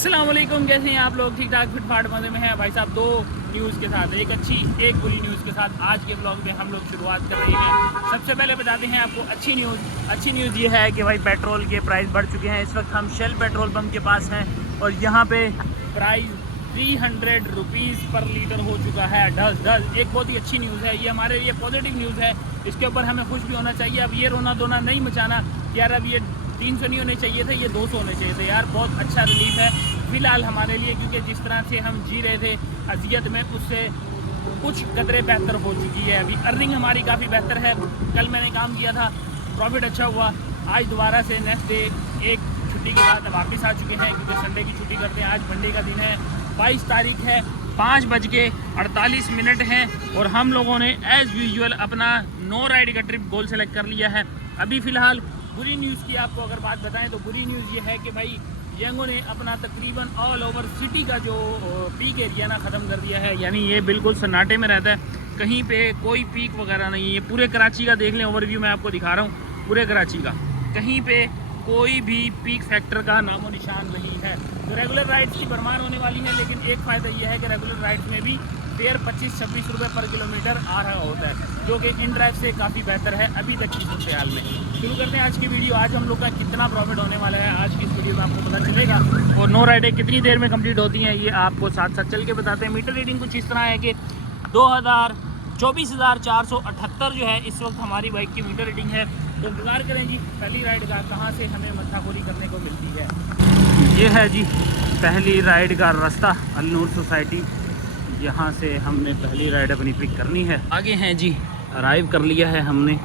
अस्सलाम वालेकुम, कैसे हैं आप लोग? ठीक ठाक फिट फाट मज़े में हैं भाई साहब। दो न्यूज़ के साथ, एक अच्छी एक बुरी न्यूज़ के साथ आज के ब्लॉग में हम लोग शुरुआत कर रहे हैं। सबसे पहले बताते हैं आपको अच्छी न्यूज़ ये है कि भाई पेट्रोल के प्राइस बढ़ चुके हैं। इस वक्त हम शेल पेट्रोल पंप के पास हैं और यहाँ पे प्राइस 300 रुपीज़ पर लीटर हो चुका है। ढल एक बहुत ही अच्छी न्यूज़ है, ये हमारे लिए पॉजिटिव न्यूज़ है। इसके ऊपर हमें खुश भी होना चाहिए। अब ये रोना धोना नहीं मचाना यार, अब ये 300 नहीं होने चाहिए थे, ये 200 होने चाहिए थे यार। बहुत अच्छा रिलीफ है फ़िलहाल हमारे लिए, क्योंकि जिस तरह से हम जी रहे थे अजियत में, उससे कुछ कदरे बेहतर हो चुकी है। अभी अर्निंग हमारी काफ़ी बेहतर है। कल मैंने काम किया था, प्रॉफिट अच्छा हुआ। आज दोबारा से नेक्स्ट डे एक छुट्टी के बाद वापस आ चुके हैं, क्योंकि संडे की छुट्टी करते हैं। आज मंडे का दिन है, 22 तारीख है, 5:48 है और हम लोगों ने एज़ यूजुअल अपना नो राइड का ट्रिप गोल सेलेक्ट कर लिया है। अभी फ़िलहाल बुरी न्यूज़ की आपको अगर बात बताएं तो बुरी न्यूज़ ये है कि भाई यंगो ने अपना तकरीबन ऑल ओवर सिटी का जो पीक एरिया ना ख़त्म कर दिया है। यानी ये बिल्कुल सन्नाटे में रहता है, कहीं पे कोई पीक वगैरह नहीं है। पूरे कराची का देख लें, ओवरव्यू मैं आपको दिखा रहा हूँ पूरे कराची का, कहीं पे कोई भी पीक फैक्टर का नामो निशान नहीं है। तो रेगुलर राइड्स की भरमार होने वाली है, लेकिन एक फ़ायदा यह है कि रेगुलर राइड्स में भी फेयर 25-26 रुपये पर किलोमीटर आ रहा होता है, जो कि इन ड्राइव से काफ़ी बेहतर है अभी तक की सूरत में। शुरू करते हैं आज की वीडियो। आज हम लोग का कितना प्रॉफिट होने वाला है आज की इस वीडियो में आपको पता चलेगा, और नो राइडें कितनी देर में कंप्लीट होती हैं ये आपको साथ साथ चल के बताते हैं। मीटर रीडिंग कुछ इस तरह है कि 24,478 जो है इस वक्त हमारी बाइक की मीटर रीडिंग है। तो इंतज़ार करें जी पहली राइड का, कहाँ से हमें मत्थाखोरी करने को मिलती है। ये है जी पहली राइड का रास्ता, अलनूर सोसाइटी। यहाँ से हमने पहली राइड अपनी पिक करनी है। आगे हैं जी, अराइव कर लिया है हमने।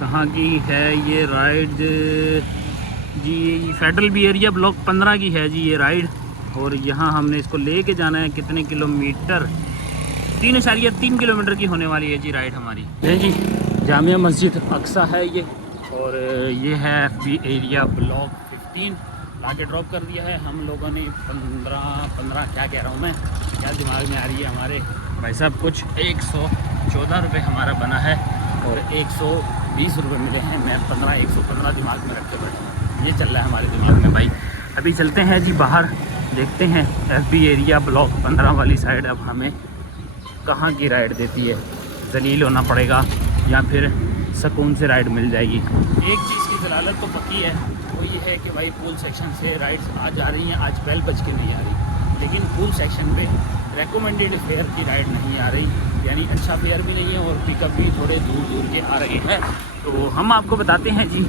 कहाँ की है ये राइड जी? फेडरल बी एरिया ब्लॉक 15 की है जी ये राइड, और यहाँ हमने इसको लेके जाना है कितने किलोमीटर? 3.3 किलोमीटर की होने वाली है जी राइड हमारी। है जी जामिया मस्जिद अक्सा है ये, और ये है बी एरिया ब्लॉक 15। लाके ड्रॉप कर दिया है हम लोगों ने। 15 क्या कह रहा हूँ मैं, क्या दिमाग में आ रही है हमारे भाई साहब। कुछ 114 रुपये हमारा बना है और 120 रुपये मिले हैं। मैं 115 दिमाग में रख के बैठा, ये चल रहा है हमारे दिमाग में भाई। अभी चलते हैं जी बाहर, देखते हैं FB एरिया ब्लॉक 15 वाली साइड अब हमें कहाँ की राइड देती है। जलील होना पड़ेगा या फिर सुकून से राइड मिल जाएगी। एक चीज़ की जलालत तो पक्की है, वो ये है कि भाई पूल सेक्शन से राइड्स आज आ रही हैं। आज बेल बज के नहीं आ रही, लेकिन पूल सेक्शन पे रेकमेंडेड फेयर की राइड नहीं आ रही, यानी अच्छा फेयर भी नहीं है और पिकअप भी थोड़े दूर दूर के आ रहे हैं। तो हम आपको बताते हैं जी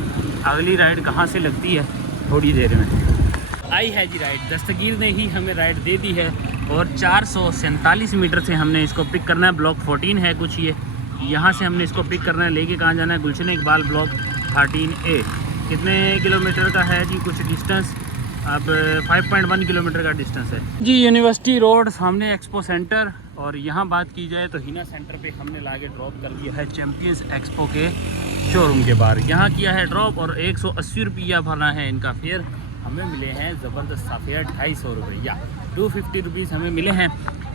अगली राइड कहाँ से लगती है थोड़ी देर में। आई है जी राइड, दस्तगीर ने ही हमें राइड दे दी है और 447 मीटर से हमने इसको पिक करना है। ब्लॉक 14 है कुछ ये, यहाँ से हमने इसको पिक करना है। लेके कहाँ जाना है? गुलशन इकबाल ब्लॉक 13A। कितने किलोमीटर का है जी कुछ डिस्टेंस? अब 5.1 किलोमीटर का डिस्टेंस है जी। यूनिवर्सिटी रोड सामने एक्सपो सेंटर, और यहाँ बात की जाए तो हिना सेंटर पे हमने लाके ड्रॉप कर दिया है चैम्पियंस एक्सपो के शोरूम के बाहर। यहाँ किया है ड्रॉप और 180 रुपया भरना है इनका फेयर। हमें मिले हैं ज़बरदस्त सा फेयर 250 रुपया, 250 रुपीज़ हमें मिले हैं।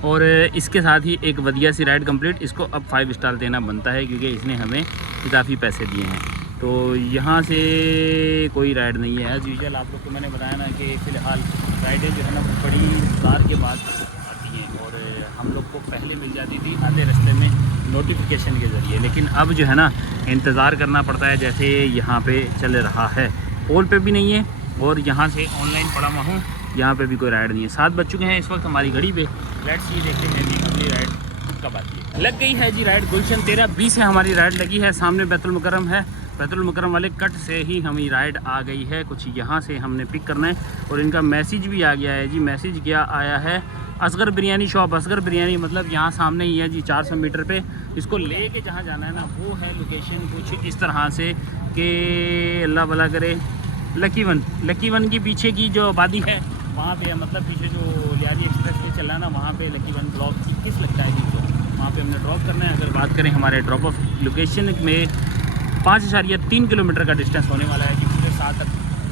और इसके साथ ही एक वधिया सी राइड कंप्लीट। इसको अब 5 स्टार देना बनता है, क्योंकि इसने हमें इजाफी पैसे दिए हैं। तो यहाँ से कोई राइड नहीं है। एज़ यूजुअल आप लोग को मैंने बताया ना कि फ़िलहाल राइडें जो है ना बड़ी कार के बाद आती हैं, और हम लोग को पहले मिल जाती थी आधे रास्ते में नोटिफिकेशन के ज़रिए, लेकिन अब जो है ना इंतज़ार करना पड़ता है। जैसे यहाँ पे चल रहा है, पोल पे भी नहीं है और यहाँ से ऑनलाइन पड़ा हुआ हूँ, यहाँ पे भी कोई राइड नहीं है। 7 बज चुके हैं इस वक्त हमारी घड़ी पे। लेट्स सी देखते हैं जी अगली राइड कब आती है। लग गई है जी राइड, गुलशन 13-20 है हमारी राइड लगी है। सामने बैतुल मुकर्रम है, बैतुल मुकर्रम वाले कट से ही हमारी राइड आ गई है। कुछ यहाँ से हमने पिक करना है और इनका मैसेज भी आ गया है जी। मैसेज क्या आया है? असगर बिरयानी शॉप, असगर बिरयानी मतलब यहाँ सामने ही है जी 400 मीटर पे। इसको ले के जहाँ जाना है ना वो है लोकेशन कुछ इस तरह से कि अल्लाह भला करे, लकी वन की पीछे की जो आबादी है वहाँ पे, मतलब पीछे जो लियाली एक्सप्रेस पे चल रहा है ना, वहाँ पे लकी वन ब्लॉक 21 लगता है जी। तो वहाँ पे हमने ड्रॉप करना है। अगर बात करें हमारे ड्रॉप ऑफ लोकेशन में 5.3 किलोमीटर का डिस्टेंस होने वाला है कि पूरे 7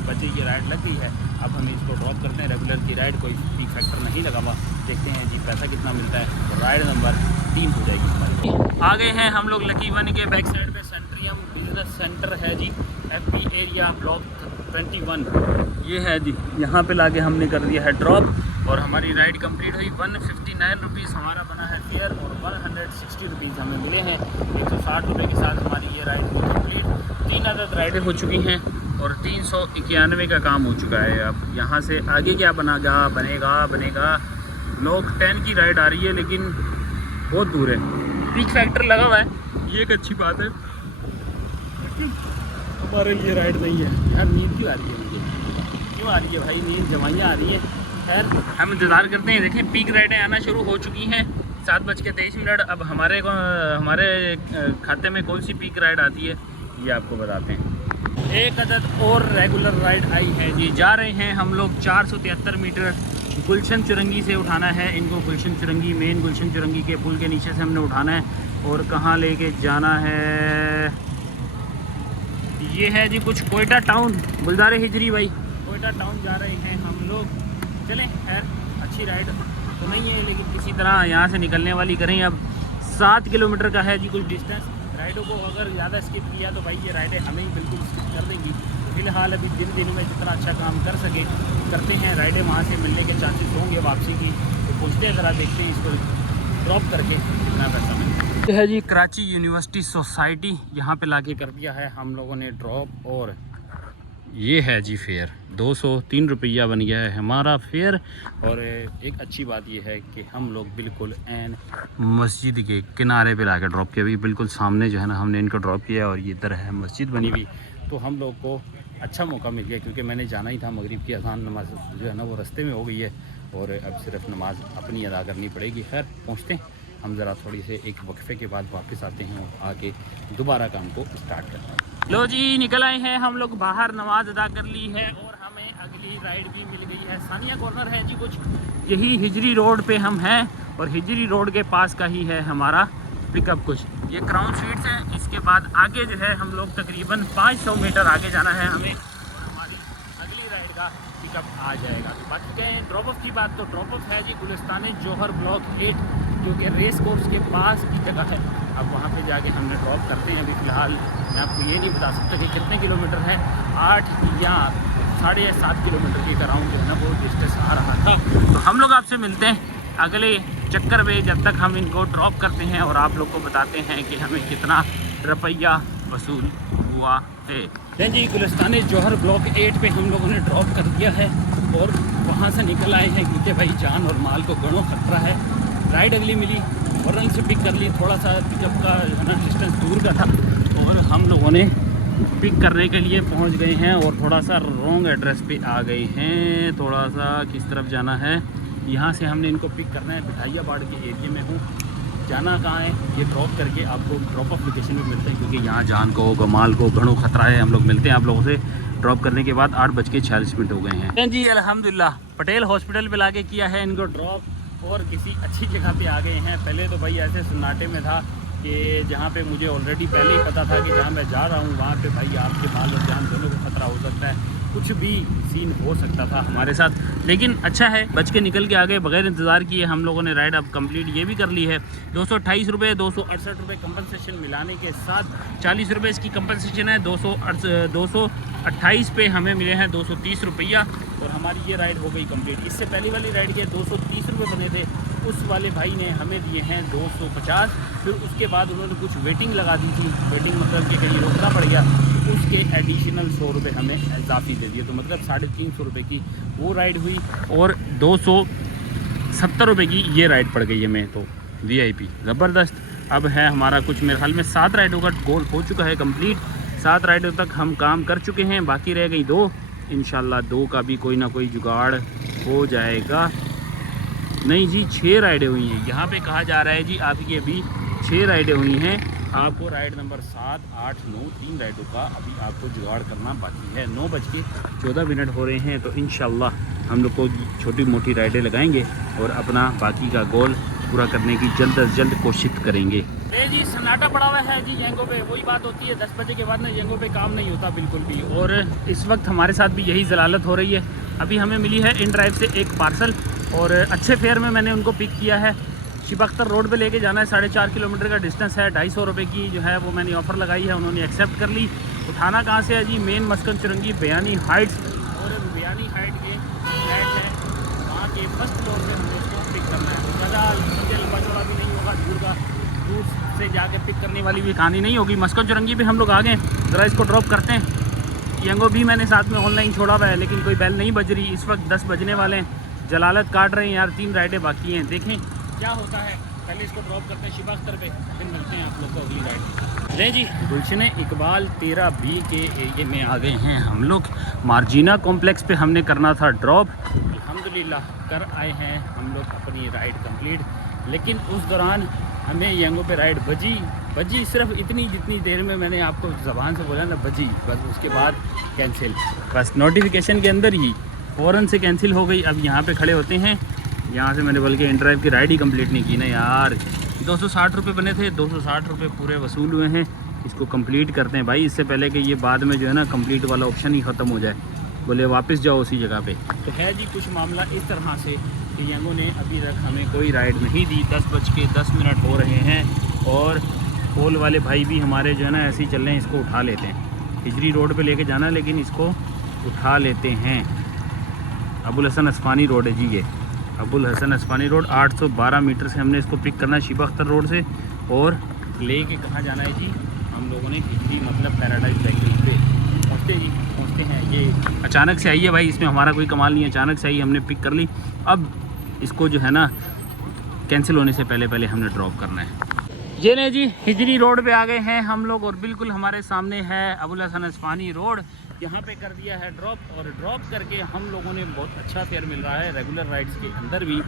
बजे ये राइड लग गई है। अब हम इसको ड्रॉप करते हैं। रेगुलर की राइड, कोई पीक फैक्टर नहीं लगा हुआ। देखते हैं जी पैसा कितना मिलता है। तो राइड नंबर 3 हो जाएगी हमारी। आ गए हैं हम लोग लकी वन के बैक साइड में। सेंट्रियम बिजनेस सेंटर है जी, FB एरिया ब्लॉक 21 ये है जी। यहाँ पे लाके हमने कर दिया है ड्रॉप और हमारी राइड कंप्लीट हुई। 159 रुपीज़ हमारा बना है फेयर और 160 रुपीज़ हमें मिले हैं। 160 रुपये के साथ हमारी ये राइड हुई कंप्लीट। 3 अदद राइडें हो चुकी हैं और 391 का काम हो चुका है। अब यहाँ से आगे क्या बनेगा ब्लॉक 10 की राइड आ रही है, लेकिन बहुत दूर है। पीक फैक्टर लगा हुआ है, ये एक अच्छी बात है, हमारे लिए राइड नहीं है। यार नींद क्यों आ रही है मुझे, क्यों आ रही है भाई नींद, जवाइयाँ आ रही है। खैर हम इंतज़ार करते हैं। देखें पीक राइडें आना शुरू हो चुकी हैं। 7:23। अब हमारे खाते में कौन सी पीक राइड आती है ये आपको बताते हैं। एक अदद और रेगुलर राइड आई है जी। जा रहे हैं हम लोग 473 मीटर गुलशन चुरंगी से उठाना है इनको। गुलशन चुरंगी, मेन गुलशन चुरंगी के पुल के नीचे से हमने उठाना है और कहाँ लेके जाना है, ये है जी कुछ कोयटा टाउन, गुलदारे हिजरी भाई, कोयटा टाउन जा रहे हैं हम लोग। चलें, खैर अच्छी राइड तो नहीं है, लेकिन किसी तरह यहाँ से निकलने वाली करें। अब 7 किलोमीटर का है जी कुछ डिस्टेंस। राइडों को अगर ज़्यादा स्किप किया तो भाई ये राइडें हमें ही बिल्कुल स्किप कर देंगी। फ़िलहाल अभी दिन में जितना अच्छा काम कर सके करते हैं। राइडें वहाँ से मिलने के चांसेस होंगे वापसी की, तो पूछते हैं ज़रा, देखते हैं इसको ड्रॉप करके कितना पैसा मिलता है जी। कराची यूनिवर्सिटी सोसाइटी यहाँ पे लाके कर दिया है हम लोगों ने ड्रॉप और ये है जी फेयर। 203 रुपया बन गया है हमारा फेयर। और एक अच्छी बात ये है कि हम लोग बिल्कुल एन मस्जिद के किनारे पे लाके ड्रॉप किया। अभी बिल्कुल सामने जो है ना हमने इनको ड्रॉप किया और ये इधर है मस्जिद बनी हुई, तो हम लोग को अच्छा मौका मिल गया, क्योंकि मैंने जाना ही था। मगरिब की अज़ान नमाज जो है ना वो रास्ते में हो गई है और अब सिर्फ नमाज अपनी अदा करनी पड़ेगी। खैर पहुँचते हैं हम, ज़रा थोड़ी से एक वक्फे के बाद वापस आते हैं और आके दोबारा काम को स्टार्ट करते हैं। लो जी निकल आए हैं हम लोग बाहर, नमाज अदा कर ली है और हमें अगली राइड भी मिल गई है। सानिया कॉर्नर है जी कुछ, यही हिजरी रोड पे हम हैं और हिजरी रोड के पास का ही है हमारा पिकअप कुछ। ये क्राउन स्वीट्स है। इसके बाद आगे जो है हम लोग तकरीबन 500 मीटर आगे जाना है हमें और हमारी अगली राइड का पिकअप आ जाएगा। तो बाकी कहें ड्रॉप ऑफ की बात, तो ड्रॉप ऑफ है जी गुलिस्तान जौहर ब्लॉक 8, जो कि रेस कोर्स के पास की जगह है। अब वहाँ पे जाके हमने ड्रॉप करते हैं। अभी फ़िलहाल मैं आपको ये नहीं बता सकता कि कितने किलोमीटर है, 8 या 7.5 किलोमीटर के अराउंड जो है ना वो डिस्टेंस आ रहा था। तो हम लोग आपसे मिलते हैं अगले चक्कर में, जब तक हम इनको ड्रॉप करते हैं और आप लोग को बताते हैं कि हमें कितना रुपया वसूल हुआ है। जी गुलिस्तान जौहर ब्लॉक 8 पे हम लोगों ने ड्रॉप कर दिया है और वहाँ से निकल आए हैं, क्योंकि भाई जान और माल को घणों खतरा है। राइड अगली मिली, वरन से पिक कर ली। थोड़ा सा पिकअप का जो है ना डिस्टेंस दूर का था और हम लोगों ने पिक करने के लिए पहुंच गए हैं और थोड़ा सा रॉन्ग एड्रेस पे आ गए हैं। थोड़ा सा किस तरफ जाना है, यहाँ से हमने इनको पिक करना है। बिठाइयाबाड़ के एरिया में हूँ, जाना कहाँ है ये ड्रॉप करके आपको ड्रॉप ऑफ लोकेशन में मिलता है, क्योंकि यहाँ जान को गमाल को घणों खतरा है। हम लोग मिलते हैं आप लोगों से ड्रॉप करने के बाद। 8:46 हो गए हैं जी। अल्हम्दुलिल्लाह पटेल हॉस्पिटल पे लाके किया है इनको ड्रॉप और किसी अच्छी जगह पे आ गए हैं। पहले तो भाई ऐसे सन्नाटे में था कि जहाँ पे मुझे ऑलरेडी पहले ही पता था कि जहाँ मैं जा रहा हूँ वहाँ पे भाई आपके माल और जान दोनों को खतरा हो सकता है, कुछ भी सीन हो सकता था हमारे साथ। लेकिन अच्छा है बच के निकल के आ गए बगैर इंतज़ार किए। हम लोगों ने राइड अब कंप्लीट ये भी कर ली है। 228 रुपये, 268 रुपये कंपनसेशन मिलाने के साथ 40 रुपये इसकी कंपनसेशन है। 228 पे हमें मिले हैं 230 रुपया और हमारी ये राइड हो गई कंप्लीट। इससे पहली वाली राइड के 230 रुपये बने थे, उस वाले भाई ने हमें दिए हैं 250। फिर उसके बाद उन्होंने कुछ वेटिंग लगा दी थी, वेटिंग मतलब कि कहीं रोकना पड़ गया, उसके एडिशनल 100 रुपये हमें इजाफी दे दिए। तो मतलब 350 रुपये की वो राइड हुई और 270 रुपये की ये राइड पड़ गई है हमें। तो VIP ज़बरदस्त। अब है हमारा कुछ मेरे ख्याल में 7 राइडों का गोल हो चुका है कंप्लीट। 7 राइडों तक हम काम कर चुके हैं, बाकी रह गई 2। इंशाल्लाह 2 का भी कोई ना कोई जुगाड़ हो जाएगा। नहीं जी 6 राइडें हुई हैं, यहाँ पे कहा जा रहा है जी आपकी अभी 6 राइडें हुई हैं। आपको राइड नंबर 7, 8, 9 3 राइडों का अभी आपको जुगाड़ करना बाकी है। 9:14 हो रहे हैं, तो इंशाल्लाह हम लोग को छोटी मोटी राइडें लगाएंगे और अपना बाकी का गोल पूरा करने की जल्द अज जल्द कोशिश करेंगे। जी सन्नाटा पड़ा हुआ है जी येंगो पे। वही बात होती है 10 बजे के बाद ना येंगो पे काम नहीं होता बिल्कुल भी, और इस वक्त हमारे साथ भी यही जलालत हो रही है। अभी हमें मिली है इन ड्राइव से एक पार्सल और अच्छे फेयर में मैंने उनको पिक किया है। शिब अख्तर रोड पे लेके जाना है, 4.5 किलोमीटर का डिस्टेंस है। 250 रुपये की जो है वो मैंने ऑफ़र लगाई है, उन्होंने एक्सेप्ट कर ली उठाना कहाँ से है जी, मेन मस्कन चुरंगी बयानी हाइट्स, और बयानी हाइट के फ्लैट है वहाँ के फर्स्ट फ्लोर से हमें उसको पिक करना है। ज़्यादा मुझे लंबा चौड़ा भी नहीं होगा, दूर से जाके पिक करने वाली भी कहानी नहीं होगी। मस्कन चुरंगी भी हम लोग आ गए, ज़रा इसको ड्रॉप करते हैं। यंगो भी मैंने साथ में ऑनलाइन छोड़ा हुआ है, लेकिन कोई बेल नहीं बज रही। इस वक्त 10 बजने वाले हैं, जलालत काट रहे हैं यार, 3 राइडें बाकी हैं, देखें क्या होता है। पहले इसको ड्रॉप करते हैं शिबा अख्तर पे, फिर मिलते हैं आप लोग को अगली राइड। ले जी, गुलशन इकबाल 13B के एरिए में आ गए हैं हम लोग। मार्जिना कॉम्प्लेक्स पे हमने करना था ड्रॉप, अल्हम्दुलिल्लाह कर आए हैं हम लोग अपनी राइड कंप्लीट। लेकिन उस दौरान हमें यंगो पे राइड बजी सिर्फ इतनी जितनी देर में मैंने आपको ज़बान से बोला ना, बजी, बस उसके बाद कैंसिल, बस नोटिफिकेशन के अंदर ही फ़ौरन से कैंसिल हो गई। अब यहाँ पे खड़े होते हैं, यहाँ से मैंने बल्कि इन ड्राइव की राइड ही कंप्लीट नहीं की ना यार। 260 रुपये बने थे, 260 रुपये पूरे वसूल हुए हैं। इसको कंप्लीट करते हैं भाई, इससे पहले कि ये बाद में जो है ना कंप्लीट वाला ऑप्शन ही ख़त्म हो जाए, बोले वापस जाओ उसी जगह पे। तो है जी कुछ मामला इस तरह से कि यंगो ने अभी तक हमें कोई राइड नहीं दी। 10:10 हो रहे हैं और पोल वाले भाई भी हमारे जो है ना ऐसे ही चल रहे हैं, इसको उठा लेते हैं। हिजरी रोड पे लेके जाना, लेकिन इसको उठा लेते हैं। अबुल हसन अस्फानी रोड है जी, ये अबुल हसन अस्फानी रोड 812 मीटर से हमने इसको पिक करना है शिबा अख्तर रोड से। और लेके कहाँ जाना है जी, हम लोगों ने हिजरी मतलब पैराडाइज साइकिल पे पहुँचते हैं। ये अचानक से आई है भाई, इसमें हमारा कोई कमाल नहीं है, अचानक से आई, हमने पिक कर ली। अब इसको जो है ना कैंसिल होने से पहले हमने ड्रॉप करना है। ये नहीं जी, हिजरी रोड पे आ गए हैं हम लोग और बिल्कुल हमारे सामने है अबुल हसन अस्फानी रोड। यहाँ पे कर दिया है ड्रॉप, और ड्रॉप करके हम लोगों ने बहुत अच्छा फेयर मिल रहा है रेगुलर राइड्स के अंदर भी।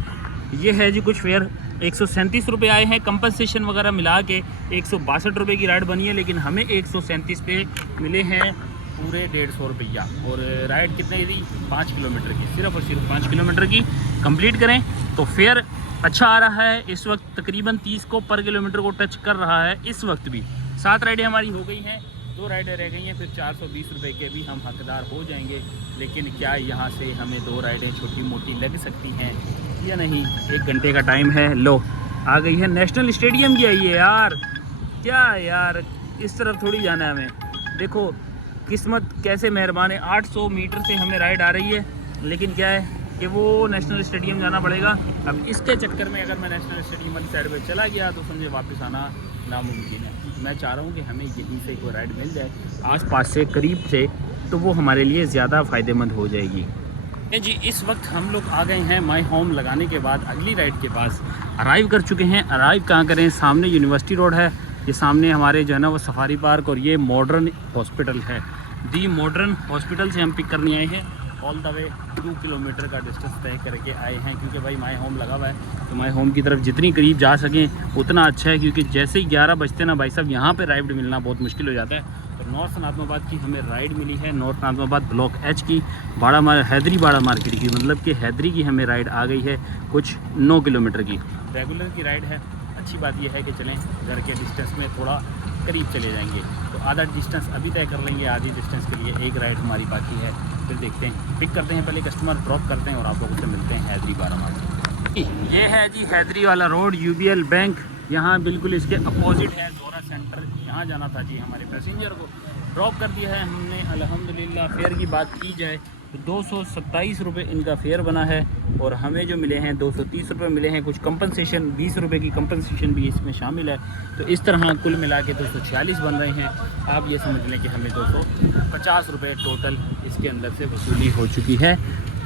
ये है जी कुछ फेयर, 137 रुपये आए हैं, कंपनसेशन वगैरह मिला के 162 रुपये की राइड बनी है, लेकिन हमें 137 पे मिले हैं पूरे 150 रुपया। और राइड कितने की थी, 5 किलोमीटर की, सिर्फ और सिर्फ 5 किलोमीटर की कंप्लीट करें तो फेयर अच्छा आ रहा है। इस वक्त तकरीबन 30 को पर किलोमीटर को टच कर रहा है इस वक्त भी। 7 राइडें हमारी हो गई हैं, 2 राइडें रह गई हैं, फिर 420 रुपये के भी हम हकदार हो जाएंगे। लेकिन क्या यहाँ से हमें 2 राइडें छोटी मोटी लग सकती हैं या नहीं, 1 घंटे का टाइम है। लो आ गई है, नेशनल स्टेडियम की आई है यार। क्या यार, इस तरफ थोड़ी जाना है हमें, देखो किस्मत कैसे मेहरबान है। 800 मीटर से हमें राइड आ रही है, लेकिन क्या है कि वो नेशनल स्टेडियम जाना पड़ेगा। अब इसके चक्कर में अगर मैं नेशनल स्टेडियम वाली साइड पे चला गया तो समझे वापस आना नामुमकिन है। मैं चाह रहा हूँ कि हमें यहीं से कोई राइड मिल जाए आसपास से, करीब से, तो वो हमारे लिए ज़्यादा फ़ायदेमंद हो जाएगी। जी इस वक्त हम लोग आ गए हैं माई होम लगाने के बाद अगली राइड के पास अराइव कर चुके हैं। अराइव कहाँ करें, सामने यूनिवर्सिटी रोड है, ये सामने हमारे जो है ना वो सफारी पार्क, और ये मॉडर्न हॉस्पिटल है। दी मॉडर्न हॉस्पिटल से हम पिक करने आए हैं, ऑल द वे 2 किलोमीटर का डिस्टेंस तय करके आए हैं, क्योंकि भाई माई होम लगा हुआ है तो माई होम की तरफ जितनी करीब जा सकें उतना अच्छा है। क्योंकि जैसे ही 11 बजते ना भाई साहब, यहाँ पे राइड मिलना बहुत मुश्किल हो जाता है। तो नॉर्थ नाज़िमाबाद की हमें राइड मिली है, नॉर्थ नाज़िमाबाद ब्लॉक H की, हैदरी बाड़ा मार्केट की, मतलब कि हैदरी की हमें राइड आ गई है कुछ 9 किलोमीटर की। रेगुलर की राइड है। अच्छी बात यह है कि चलें घर के डिस्टेंस में थोड़ा करीब चले जाएंगे, तो आधा डिस्टेंस अभी तय कर लेंगे, आधी डिस्टेंस के लिए एक राइड हमारी बाकी है। फिर देखते हैं, पिक करते हैं पहले कस्टमर, ड्रॉप करते हैं और आप लोगों से मिलते हैं हैदरी बाड़ा मार्केट। ये है जी हैदरी वाला रोड, UBL बैंक यहाँ बिल्कुल इसके अपोजिट है जोरा सेंटर। यहाँ जाना था जी हमारे पैसेंजर को, ड्रॉप कर दिया है हमने अल्हम्दुलिल्लाह। फेयर की बात की जाए तो 227 रुपये इनका फेयर बना है, और हमें जो मिले हैं 230 रुपये मिले हैं। कुछ कंपनसेशन 20 रुपये की कंपनसेशन भी इसमें शामिल है, तो इस तरह कुल मिला के 246 बन रहे हैं। आप ये समझ लें कि हमें 250 रुपये टोटल इसके अंदर से वसूली हो चुकी है।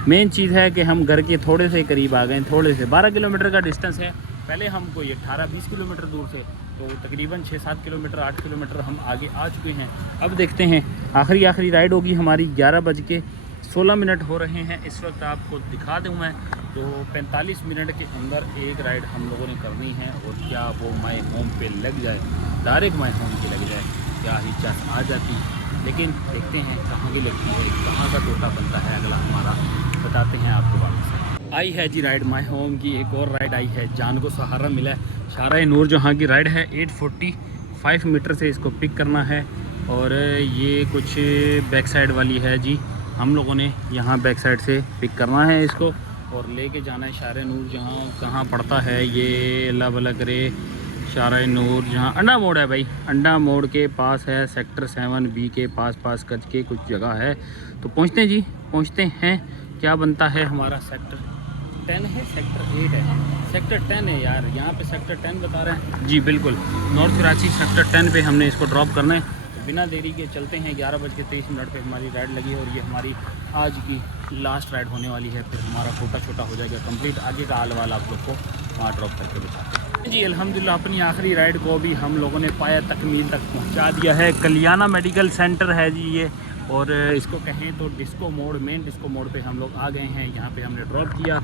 मेन चीज़ है कि हम घर के थोड़े से करीब आ गए, थोड़े से 12 किलोमीटर का डिस्टेंस है। पहले हमको ये 18-20 किलोमीटर दूर से, तो तकरीबन 6-7 किलोमीटर 8 किलोमीटर हम आगे आ चुके हैं। अब देखते हैं, आखिरी राइड होगी हमारी, 11:16 हो रहे हैं इस वक्त। आपको दिखा दूँ मैं तो 45 मिनट के अंदर एक राइड हम लोगों ने करनी है, और क्या वो माई होम पे लग जाए, डायरेक्ट माई होम पे लग जाए, क्या ही चांस आ जाती। लेकिन देखते हैं कहाँ की लगती है, कहाँ का टोटा बनता है अगला हमारा, बताते हैं आपको वापस। आई है जी राइड माई होम की, एक और राइड आई है, जान को सहारा मिला है। शारा नूर जहाँ की राइड है, 845 मीटर से इसको पिक करना है, और ये कुछ बैक साइड वाली है जी। हम लोगों ने यहाँ बैक साइड से पिक करना है इसको, और लेके जाना है शारा नूर, जहाँ कहाँ पड़ता है ये, अल्लाह भला करे, शारा नूर, जहाँ अंडा मोड़ है भाई, अंडा मोड़ के पास है, सेक्टर 7B के पास कच के कुछ जगह है। तो पहुँचते हैं जी, पहुँचते हैं। क्या बनता है हमारा सेक्टर 10 है, सेक्टर 8 है, सेक्टर 10 है यार, यहाँ पे सेक्टर 10 बता रहे हैं जी। बिल्कुल, नॉर्थ कराची सेक्टर 10 पे हमने इसको ड्रॉप करना है। तो बिना देरी के चलते हैं। 11:23 पे हमारी राइड लगी है और ये हमारी आज की लास्ट राइड होने वाली है। फिर हमारा छोटा हो जाएगा कंप्लीट। आगे का हाल वाल आप लोग को वहाँ ड्रॉप करके बताते हैं जी। अल्हम्दुलिल्लाह अपनी आखिरी राइड को भी हम लोगों ने पाया तकमील तक पहुँचा दिया है। कल्याणा मेडिकल सेंटर है जी ये, और इसको कहें तो डिस्को मोड़, मेन डिस्को मोड़ पे हम लोग आ गए हैं। यहाँ पे हमने ड्रॉप किया।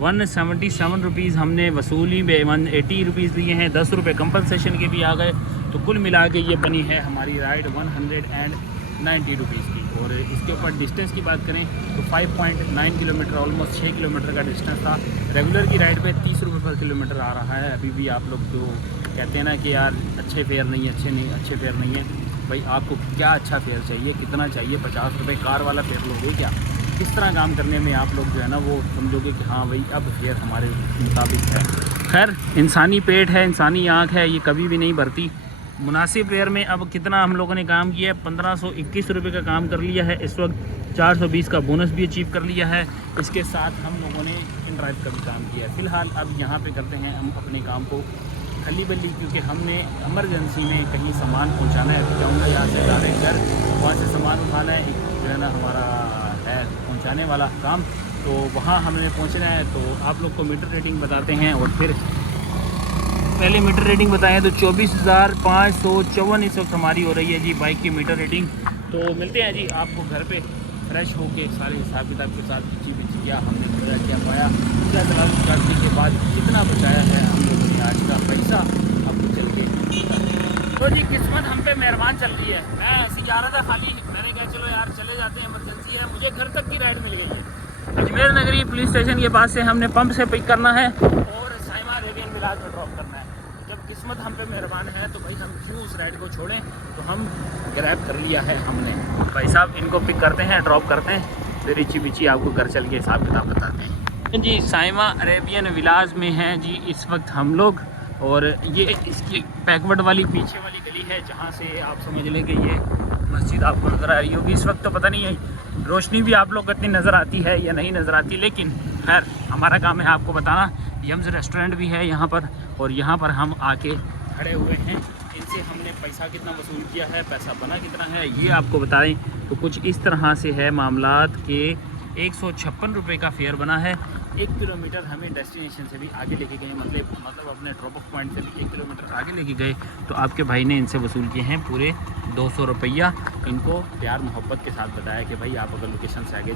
177 रुपीज़ हमने वसूली में 180 रुपीज़ लिए हैं, 10 रुपये कंपनसेशन के भी आ गए। तो कुल मिला के ये बनी है हमारी राइड 190 रुपीज़ की। और इसके ऊपर डिस्टेंस की बात करें तो 5.9 किलोमीटर, ऑलमोस्ट 6 किलोमीटर का डिस्टेंस था। रेगुलर की राइड पे 30 रुपये पर किलोमीटर आ रहा है। अभी भी आप लोग जो कहते हैं ना कि यार अच्छे फेयर नहीं है, अच्छे फेयर नहीं है भाई, आपको क्या अच्छा फेयर चाहिए, कितना चाहिए? 50 रुपये कार वाला फेयर लोगे क्या? किस तरह काम करने में आप लोग जो है ना वो समझोगे कि हाँ भाई अब फेयर हमारे मुताबिक है। खैर, इंसानी पेट है, इंसानी आँख है, ये कभी भी नहीं भरती। मुनासिब फेयर में अब कितना हम लोगों ने काम किया है, 1521 रुपये का काम कर लिया है। इस वक्त 420 का बोनस भी अचीव कर लिया है। इसके साथ हम लोगों ने इन ड्राइव का भी काम किया है। फ़िलहाल अब यहाँ पे करते हैं हम अपने काम को खली बल्ली, क्योंकि हमने इमरजेंसी में कहीं सामान पहुँचाना है। जाऊँगा यहाँ से जा रहे घर, वहाँ से सामान उठाना है, जो है ना हमारा है पहुँचाने वाला काम, तो वहाँ हमने पहुँचना है। तो आप लोग को मीटर रेटिंग बताते हैं और फिर पहले मीटर रेटिंग बताएं तो 24,554 इस वक्त हमारी हो रही है जी बाइक की मीटर रेटिंग। तो मिलते हैं जी आपको घर पे फ्रेश होके सारे हिसाब किताब के साथ पीछे क्या हमने बचाया, क्या पाया, क्या दलाल करने के बाद कितना बचाया है हम लोगों ने आज का पैसा, आपको चल के। तो जी किस्मत हम पे मेहरबान चल रही है। मैं ऐसे जा रहा था खाली, मैंने कहा चलो यार चले जाते हैं, इमरजेंसी है। मुझे घर तक की राइड मिल गई है। अजमेर नगरी पुलिस स्टेशन के पास से हमने पंप से पिक करना है और साइमा रेडियन विलाज में ड्रॉप करना है। जब किस्मत हम पे मेहरबान है तो भाई हम क्यों उस राइड को छोड़ें, तो हम ग्रैब कर लिया है हमने। भाई साहब इनको पिक करते हैं, ड्रॉप करते हैं, फिर इची बिची आपको घर चल के हिसाब किताब बताते हैं जी। साइमा अरेबियन विलाज में हैं जी इस वक्त हम लोग, और ये इसकी बैकवर्ड वाली पीछे वाली गली है जहाँ से आप समझ लें कि ये मस्जिद आपको नज़र आ रही होगी। इस वक्त तो पता नहीं है रोशनी भी आप लोग को इतनी नज़र आती है या नहीं नज़र आती, लेकिन खैर हमारा काम है आपको बताना। यम्स रेस्टोरेंट भी है यहाँ पर, और यहाँ पर हम आके खड़े हुए हैं। इनसे हमने पैसा कितना वसूल किया है, पैसा बना कितना है, ये आपको बताएं। तो कुछ इस तरह से है मामलात के 156 रुपये का फेयर बना है। 1 किलोमीटर हमें डेस्टिनेशन से भी आगे लेके गए, मतलब अपने ड्रॉप ऑफ पॉइंट से भी 1 किलोमीटर आगे लेके गए। तो आपके भाई ने इनसे वसूल किए हैं पूरे 200 रुपया। इनको प्यार मोहब्बत के साथ बताया कि भाई आप अगर लोकेशन से आगे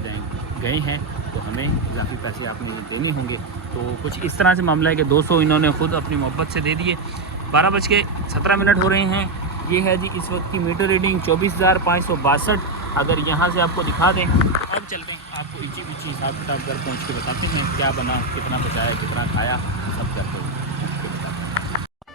गए हैं तो हमें इजाफी पैसे आपने देने होंगे। तो कुछ इस तरह से मामला है कि 200 इन्होंने ख़ुद अपनी मोहब्बत से दे दिए। 12:17 हो रहे हैं। ये है जी इस वक्त की मीटर रीडिंग 24,562। अगर यहाँ से आपको दिखा दें, अब चलते हैं आपको इची बिची हिसाब किताब घर पहुँच के बताते हैं क्या बना, कितना बचाया, कितना खाया, सब करते हैं।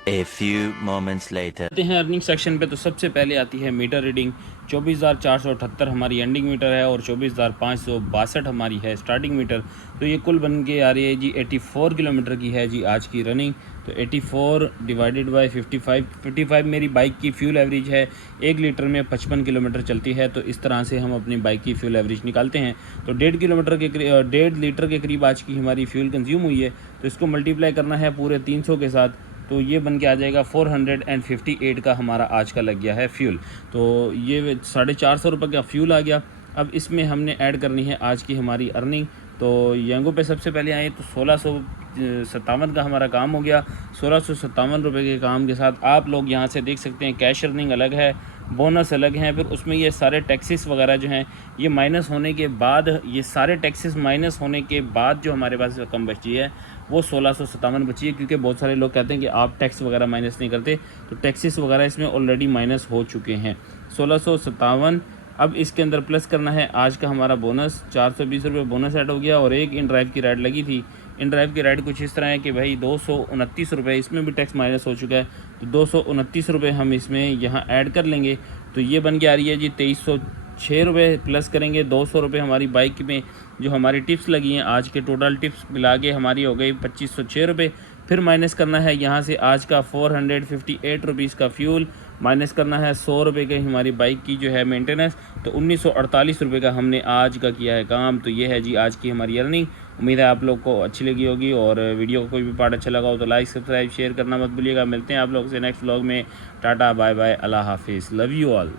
A few moments later. आते हैं अर्निंग सेक्शन पे। तो सबसे पहले आती है मीटर रीडिंग 24,478 हमारी एंडिंग मीटर है और 24,562 हमारी है स्टार्टिंग मीटर। तो ये कुल बन के आ रही है जी 84 किलोमीटर की है जी आज की रनिंग। तो 84 डिवाइडेड बाय 55 मेरी बाइक की फ्यूल एवरेज है। 1 लीटर में 55 किलोमीटर चलती है। तो इस तरह से हम अपनी बाइक की फ्यूल एवरेज निकालते हैं। तो 1.5 लीटर के करीब आज की हमारी फ्यूल कंज्यूम हुई है। तो इसको मल्टीप्लाई करना है पूरे 300 के साथ, तो ये बन के आ जाएगा 458 का हमारा आज का लग गया है फ्यूल। तो ये 450 रुपये का फ्यूल आ गया। अब इसमें हमने ऐड करनी है आज की हमारी अर्निंग। तो यंगो पे सबसे पहले आए तो 1657 का हमारा काम हो गया। 1657 रुपये के काम के साथ आप लोग यहाँ से देख सकते हैं कैश अर्निंग अलग है, बोनस अलग हैं, फिर उसमें ये सारे टैक्सेस वगैरह जो हैं ये माइनस होने के बाद, ये सारे टैक्सेस माइनस होने के बाद जो हमारे पास रकम बची है वो 1657 बची है। क्योंकि बहुत सारे लोग कहते हैं कि आप टैक्स वगैरह माइनस नहीं करते, तो टैक्सेस वगैरह इसमें ऑलरेडी माइनस हो चुके हैं 1657। अब इसके अंदर प्लस करना है आज का हमारा बोनस, 420 रुपये बोनस ऐड हो गया। और एक इन ड्राइव की राइड लगी थी। इन ड्राइव की राइड कुछ इस तरह है कि भाई 229 रुपये, इसमें भी टैक्स माइनस हो चुका है, तो 229 रुपये हम इसमें यहाँ ऐड कर लेंगे। तो ये बन के आ रही है जी 2306 रुपये। प्लस करेंगे 200 रुपये हमारी बाइक में जो हमारी टिप्स लगी हैं, आज के टोटल टिप्स मिला के हमारी हो गई 2506 रुपये। फिर माइनस करना है यहाँ से आज का 458 रुपीज़ का फ्यूल, माइनस करना है 100 रुपये की हमारी बाइक की जो है मेंटेनेंस। तो 1948 रुपये का हमने आज का किया है काम। तो ये है जी आज की हमारी अर्निंग। उम्मीद है आप लोग को अच्छी लगी होगी, और वीडियो को कोई भी पार्ट अच्छा लगा हो तो लाइक सब्सक्राइब शेयर करना मत भूलिएगा। मिलते हैं आप लोग से नेक्स्ट व्लॉग में। टाटा बाय बाय, अल्लाह हाफिज़, लव यू ऑल।